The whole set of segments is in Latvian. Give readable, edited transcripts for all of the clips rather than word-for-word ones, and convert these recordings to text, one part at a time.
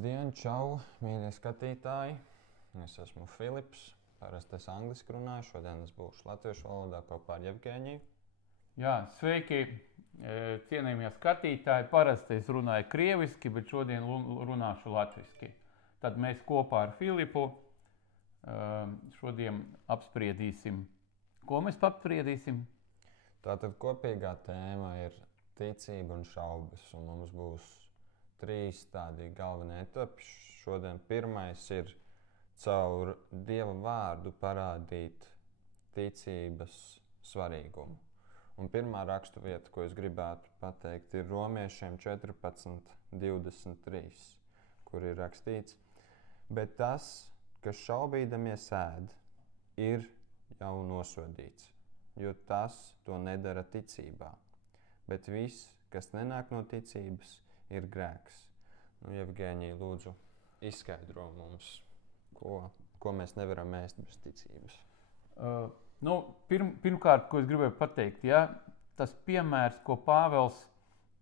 Labdien, čau, mīļie skatītāji! Es esmu Filips, parasti es angliski runāju, šodien es būšu latviešu valodā kopā ar Jevgeņiju. Jā, sveiki, cienījamie skatītāji. Parasti es runāju krieviski, bet šodien runāšu latviski. Tad mēs kopā ar Filipu šodien apspriedīsim. Ko mēs apspriedīsim? Tātad kopīgā tēma ir ticība un šaubas, un mums būs 3 tādi galvenie etapi. Šodien pirmais ir caur Dieva vārdu parādīt ticības svarīgumu. Un pirmā raksturvieta, ko es gribētu pateikt, ir Romiešiem 14:23, kur ir rakstīts: bet tas, kas šaubīdamies ēd, ir jau nosodīts, jo tas to nedara ticībā. Bet viss, kas nenāk no ticības, ir grēks. Jevgeņija, lūdzu, izskaidro mums, ko mēs nevaram ēst bez ticības. Pirmkārt, ko es gribēju pateikt, ja, tas piemērs, ko Pāvels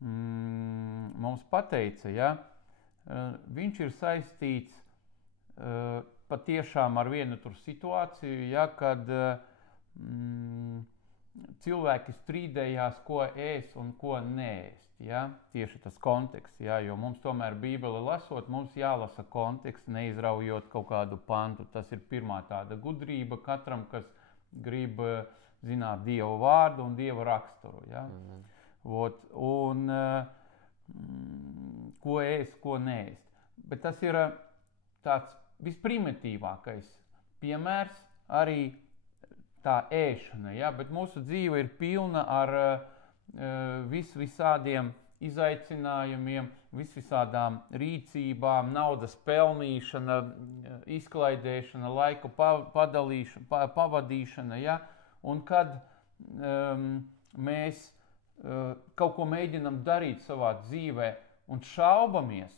mums pateica, ja, viņš ir saistīts patiešām ar vienu tur situāciju, ja, kad cilvēki strīdējās, ko ēst un ko neēst. Ja? Tieši tas konteksts, ja? Jo mums tomēr Bībeli lasot, mums jālasa konteksts, neizraujot kaut kādu pantu. Tas ir pirmā tāda gudrība katram, kas grib zināt Dievu vārdu un Dieva raksturu. Ja? Ko ēst, ko neēst. Bet tas ir tāds visprimitīvākais piemērs arī tā ēšana, ja? Bet mūsu dzīve ir pilna ar visādiem izaicinājumiem, visādām rīcībām, naudas pelnīšana, izklaidēšana, laika pavadīšana, ja? Un kad mēs kaut ko mēģinam darīt savā dzīvē un šaubamies,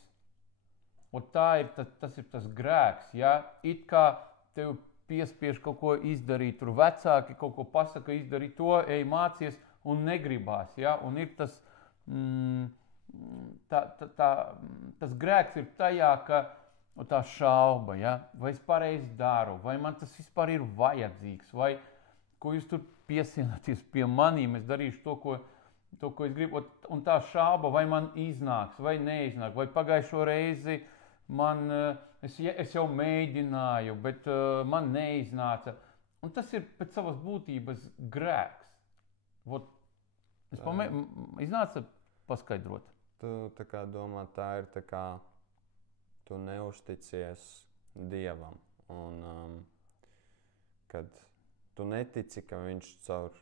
un tas ir tas grēks, ja? It kā tev piespiež kaut ko izdarīt, tur vecāki kaut ko pasaka, izdarīt to, ej mācies, un negribās, ja? Un ir tas grēks ir tajā, ka tā šauba, ja? Vai es pareizi daru, vai man tas vispār ir vajadzīgs, vai ko jūs tur piesienāties pie manīm, es darīšu to, ko es gribu, un tā šauba, vai man iznāks, vai neiznāk, vai pagājušo reizi es jau mēģināju, bet man neiznāca. Un tas ir pēc savas būtības grēks. Iznāca paskaidrot. Tu tā kā domā, tā ir tā kā tu neusticies Dievam. Un kad tu netici, ka viņš caur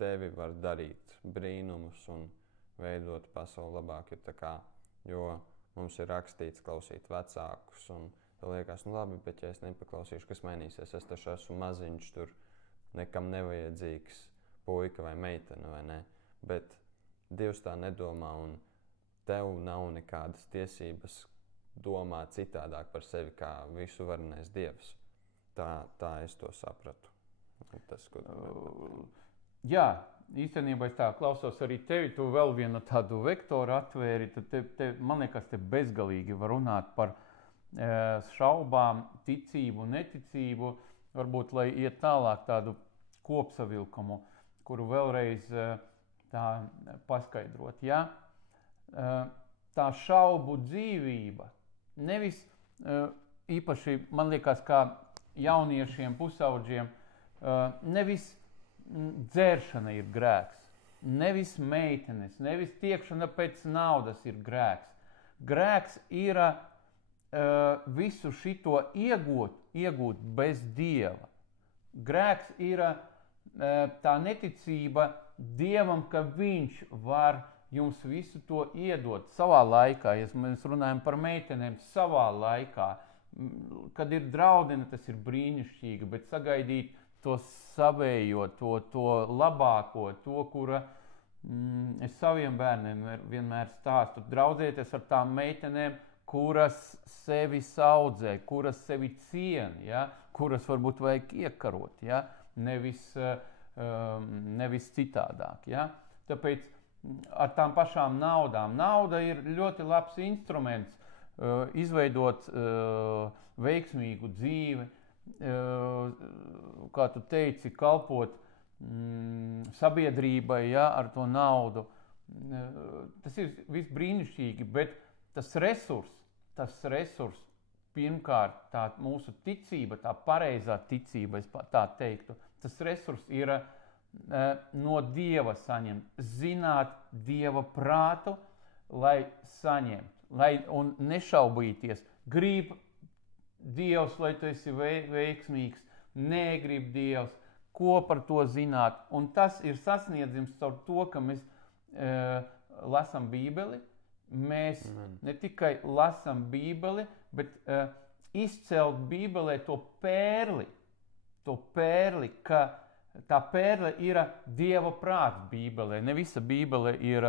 tevi var darīt brīnumus un veidot pasauli labāk, jo mums ir rakstīts klausīt vecākus, un tev liekas, labi, bet ja es nepaklausīšu, kas mainīsies, es taču esmu maziņš, tur nekam nevajadzīgs puika vai meitene, vai ne? Bet Dievs tā nedomā, un tev nav nekādas tiesības domāt citādāk par sevi, kā visu varenais Dievs. Tā es to sapratu. Tas, Jā, īstenībā es tā klausos arī tevi, tu vēl vienu tādu vektoru atvēri, tad man liekas, te bezgalīgi var runāt par šaubām, ticību, neticību, varbūt, lai iet tālāk tādu kopsavilkumu, kuru vēlreiz tā paskaidrot. Ja? Tā šaubu dzīvība, nevis īpaši, man liekas, kā jauniešiem, pusaudžiem, nevis dzēršana ir grēks, nevis meitenes, nevis tiekšana pēc naudas ir grēks. Grēks ir visu šito iegūt bez Dieva. Grēks ir tā neticība Dievam, ka viņš var jums visu to iedot savā laikā. Ja mēs runājam par meitenēm, savā laikā. Kad ir draudzene, tas ir brīnišķīgi, bet sagaidīt to savējo, to labāko, to, kura es saviem bērniem vienmēr stāstu. Draudzēties ar tām meitenēm, kuras sevi audzē, kuras sevi ciena, ja? Kuras varbūt vajag iekarot, ja? Nevis citādāk. Ja? Tāpēc ar tām pašām naudām. Nauda ir ļoti labs instruments izveidot veiksmīgu dzīvi, kā tu teici, kalpot sabiedrībai, ja, ar to naudu. Tas ir viss brīnišķīgi, bet tas resurs, pirmkārt, tā mūsu ticība, tā pareizā ticība, es tā teiktu, tas resurs ir no Dieva saņemt, zināt Dieva prātu, lai saņemt, un nešaubīties. Grib Dievs, lai tu esi veiksmīgs, negrib Dievs, ko par to zināt. Un tas ir sasniedzams caur to, ka mēs lasām Bībeli. Mēs ne tikai lasām Bībeli, bet izcelt Bībelē to pērli, ka tā pērle ir Dieva prāts Bībelē. Ne visa Bībele ir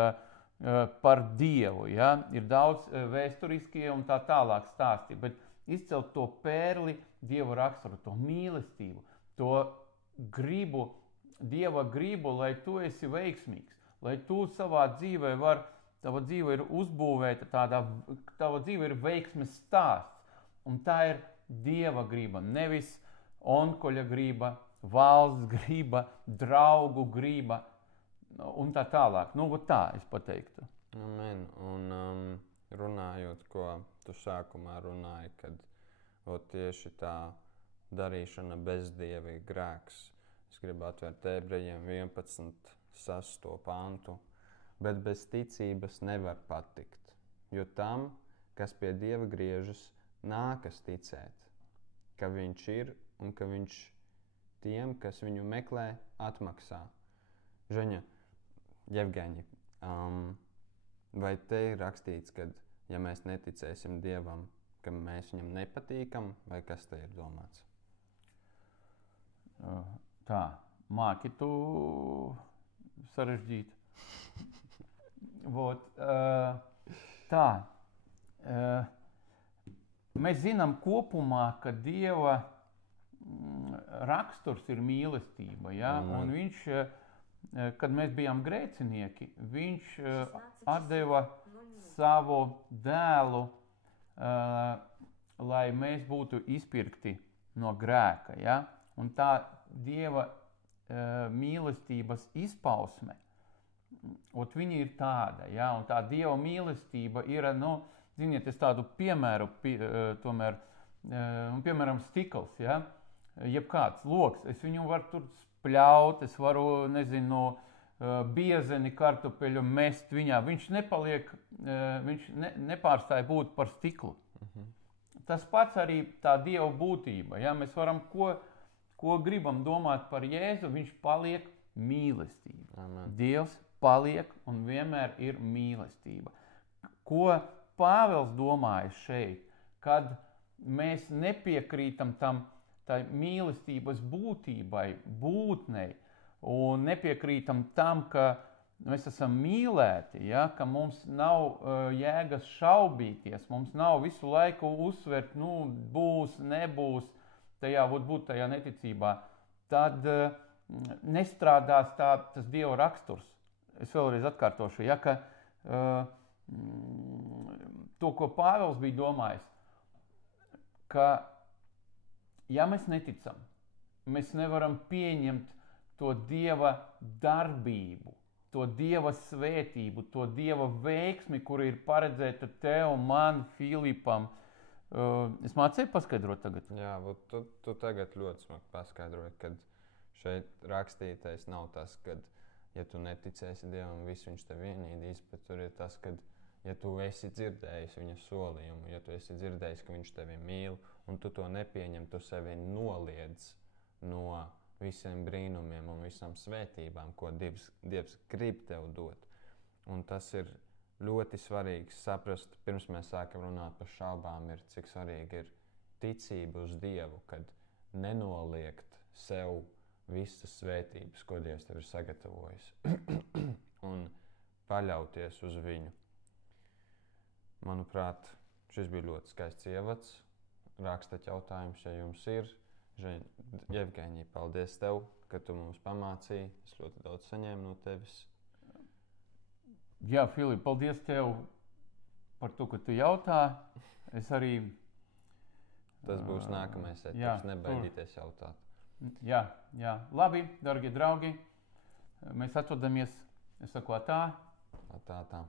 par Dievu, ja? Ir daudz vēsturiskie un tā tālāk stāsti, bet izcelt to pērli, Dieva raksturu, to mīlestību, to gribu, Dieva gribu, lai tu esi veiksmīgs, lai tu savā dzīvē tava dzīve ir uzbūvēta tava dzīve ir veiksmes stāsts, un tā ir Dieva griba, nevis onkoļa griba, valsts griba, draugu griba, un tā tālāk. Tā es pateiktu. Amen. Un runājot, ko tu sākumā runāji, kad tieši tā darīšana bez Dieva ir grēks. Es gribu atvērt Ebrejiem 11.6. pantu. Bet bez ticības nevar patikt, jo tam, kas pie Dieva griežas, nākas ticēt, ka viņš ir un ka viņš tiem, kas viņu meklē, atmaksā. Žaņa, Jevgeņi, vai te ir rakstīts, ka ja mēs neticēsim Dievam, ka mēs viņam nepatīkam, vai kas te ir domāts? Tā, māki tu sarežģīt. Mēs zinām kopumā, ka Dieva raksturs ir mīlestība, ja? Un viņš, kad mēs bijām grēcinieki, viņš atdeva savu dēlu, lai mēs būtu izpirkti no grēka, ja? Un tā Dieva mīlestības izpausme, viņa ir tāda, ja? Un tā Dieva mīlestība ir, ziniet, es tādu piemēru, tomēr, piemēram, stikls, ja? Jebkāds loks, es viņu varu tur spļaut, es varu, biezeni kartupeļu mest viņā, viņš nepaliek, viņš nepārstāja būt par stiklu. Tas pats arī tā Dieva būtība, ja? Mēs varam, ko gribam domāt par Jēzu, viņš paliek mīlestība. Amen. Dievs paliek un vienmēr ir mīlestība. Ko Pāvils domāja šeit, kad mēs nepiekrītam tai mīlestības būtībai, būtnei, un nepiekrītam tam, ka mēs esam mīlēti, ja? Ka mums nav jēgas šaubīties, mums nav visu laiku uzsvert, būs, nebūs, būt tajā neticībā, tad nestrādās tas Dieva raksturs. Es vēlreiz atkārtošu, ja, ka to, ko Pāvils bija domājis, ka ja mēs neticam, mēs nevaram pieņemt to Dieva darbību, to Dieva svētību, to Dieva veiksmi, kura ir paredzēta tev, man, Filipam. Es mācīju paskaidrot tagad? Jā, tu tagad ļoti smagi paskaidroji, kad šeit rakstītais nav tas, kad ja tu neticēsi Dievam, visu viņš tev vienīdīs, bet tur ir tas, kad ja tu esi dzirdējis viņa solījumu, ja tu esi dzirdējis, ka viņš tevi mīl, un tu to nepieņem, tu sevi noliedz no visiem brīnumiem un visām svētībām, ko Dievs grib tev dot. Un tas ir ļoti svarīgi saprast, pirms mēs sākam runāt par šaubām, cik svarīgi ir ticība uz Dievu, kad nenoliegt sev visas svētības, ko Dievs tev ir sagatavojis, un paļauties uz viņu. Manuprāt, šis bija ļoti skaists ievads. Rakstat jautājums, ja jums ir. Jevgeņi, paldies tev, ka tu mums pamācīji. Es ļoti daudz saņēmu no tevis. Jā, Filip, paldies tev par to, ka tu jautā. Es arī... Tas būs nākamais etaps, nebaidīties jautāt. Jā. Labi, darbie draugi, mēs atvadamies. Es saku tā. Tā.